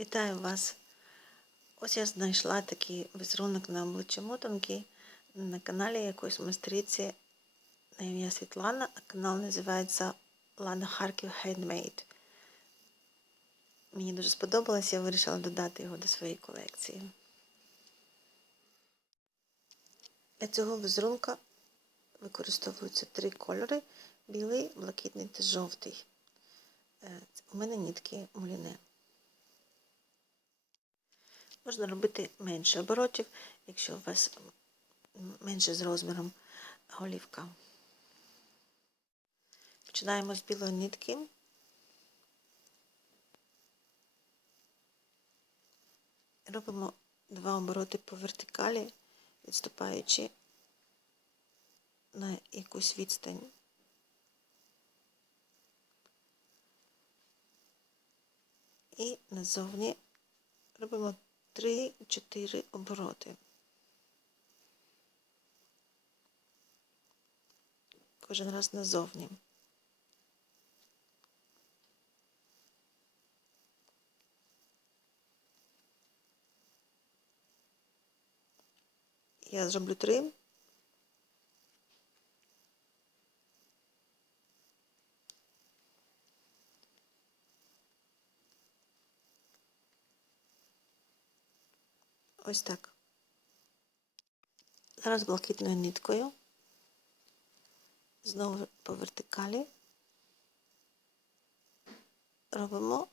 Вітаю вас! Ось я знайшла такий візерунок на обличчя мотанки на каналі якоїсь майстриці на ім'я Світлана, а канал називається Лана Харків Handmade. Мені дуже сподобалось, я вирішила додати його до своєї колекції. Для цього візерунка використовуються три кольори: білий, блакитний та жовтий. Е, У мене нітки муліне. Можна робити менше оборотів, якщо у вас менше з розміром голівка. Починаємо з білої нитки. Робимо два обороти по вертикалі, відступаючи на якусь відстань. І назовні робимо 3-4 обороти. Кожен раз назовні. Я зроблю три. Ось так. Зараз блакитною ниткою. Знову по вертикалі. Робимо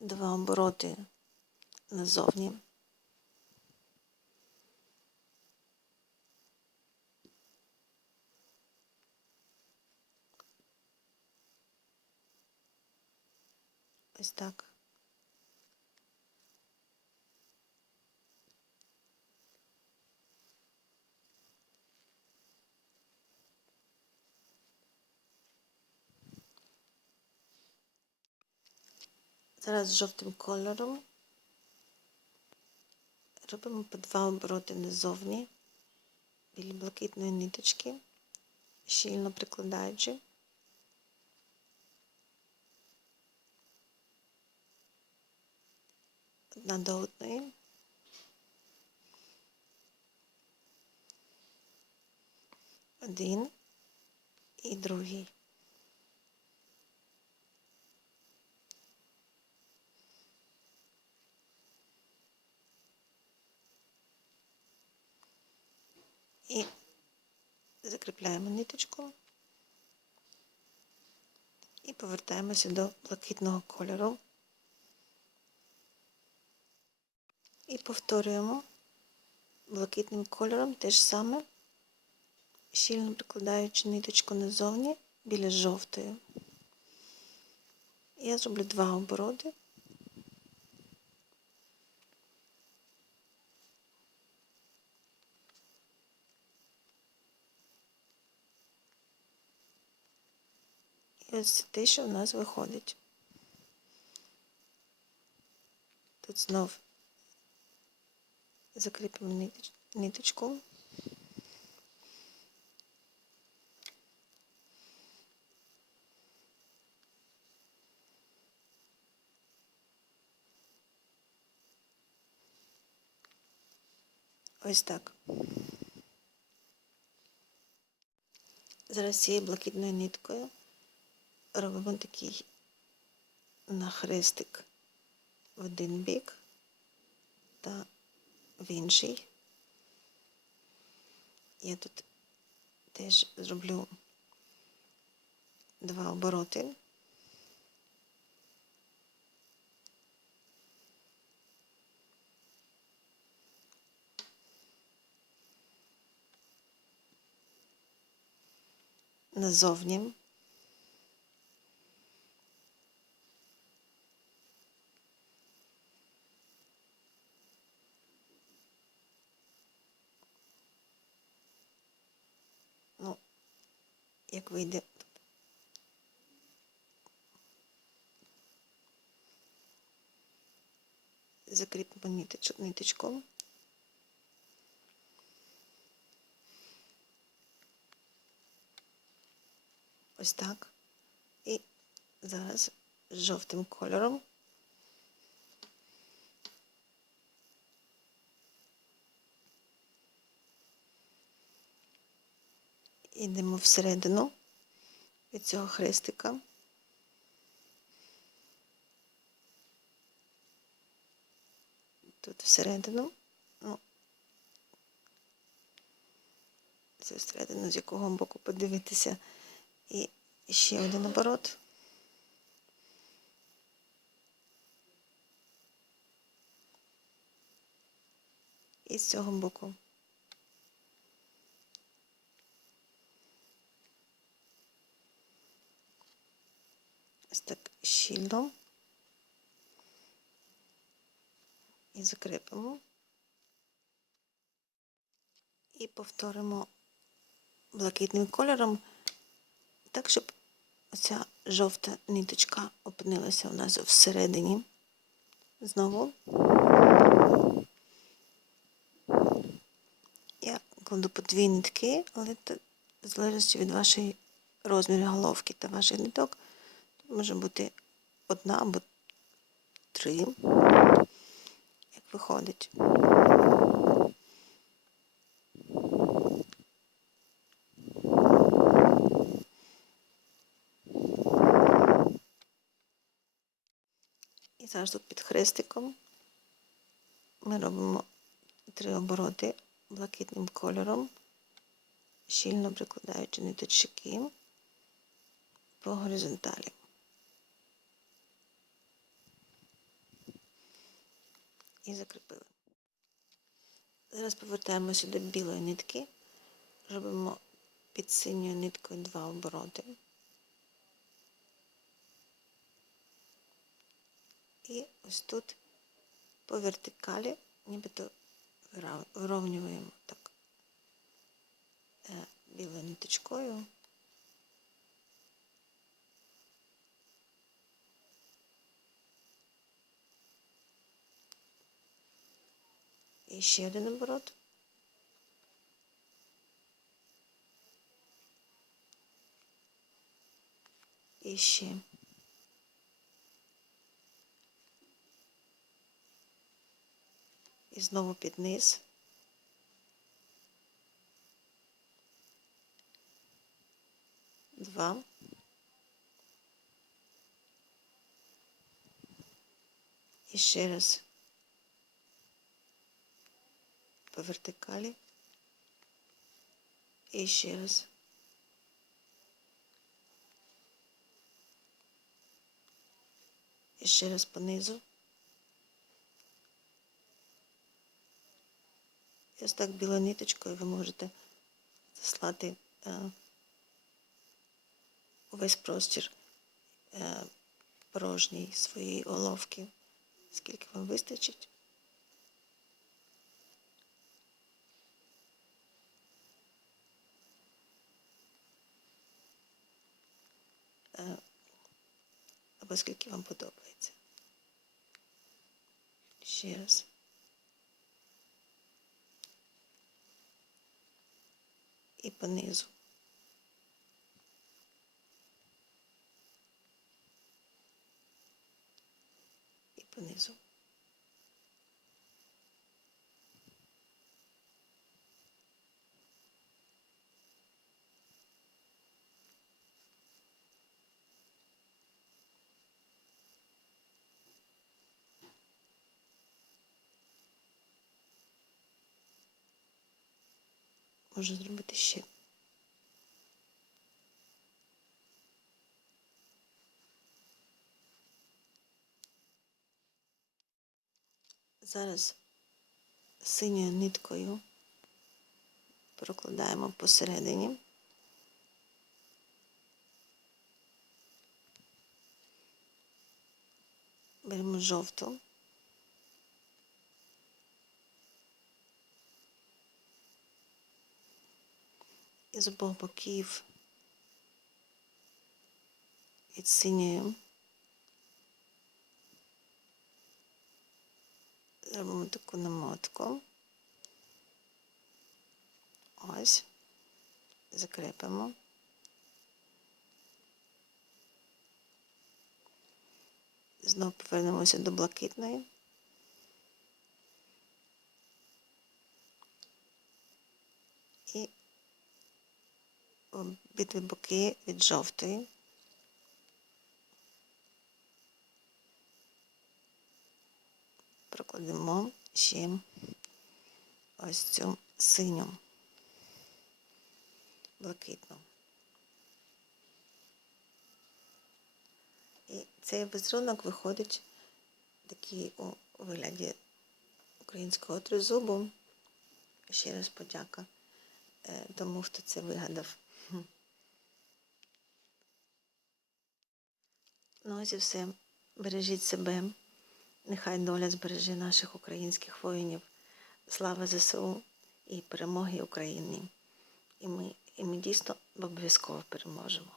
два обороти назовні. Ось так. Зараз жовтим кольором робимо по два обороти назовні біля блакитної ниточки, щільно прикладаючи. Одна до одної. Один і другий. І закріпляємо ниточку і повертаємося до блакитного кольору. І повторюємо блакитним кольором те ж саме, щільно прикладаючи ниточку назовні біля жовтої. Я зроблю два обороти. І ось те, що в нас виходить. Тут знов закріпимо ниточку. Ось так. Зараз цією блакитною ниткою робимо такий нахрестик в один бік та в інший. Я тут теж зроблю два обороти. Назовні. Ну, як вийде. Закріпимо ниточ, ниточку. Ось так. І зараз жовтим кольором Йдемо всередину від цього хрестика. Тут всередину. Ну, це всередину, з якого боку подивитися. І ще один оборот. І з цього боку. Ось так щільно. І закріпимо. І повторимо блакитним кольором, так, щоб оця жовта ниточка опинилася у нас всередині. Знову. Я кладу по дві нитки, але це залежить від вашої розміру головки та ваших ниток. Може бути одна або три, як виходить. І зараз тут під хрестиком ми робимо три обороти блакитним кольором, щільно прикладаючи ниточки по горизонталі. І закріпили. Зараз повертаємося до білої нитки, робимо під синьою ниткою два обороти. І ось тут по вертикалі нібито вирівнюємо так е, білою ниточкою. І ще один оборот. І ще. І знову під низ. Два. І ще раз по вертикалі. І ще раз. І ще раз понизу. І ось так білою ниточкою ви можете заслати увесь простір е, порожній своєї головки, скільки вам вистачить. Або скільки вам подобається. Ще раз. І понизу. І понизу. Можу зробити ще. Зараз синьою ниткою прокладаємо посередині. Беремо жовту. І з обох боків відсинюємо. Робимо таку намотку. Ось, закрепимо. Знову повернемося до блакитної. І обидві боки від жовтої. Прокладемо ще ось цю синю, блакитну. І цей візерунок виходить такий у вигляді українського тризубу. Ще раз подяка е, тому, хто це вигадав. Ну ось і все. Бережіть себе. Нехай доля збереже наших українських воїнів. Слава ЗСУ і перемоги Україні. І ми, і ми дійсно обов'язково переможемо.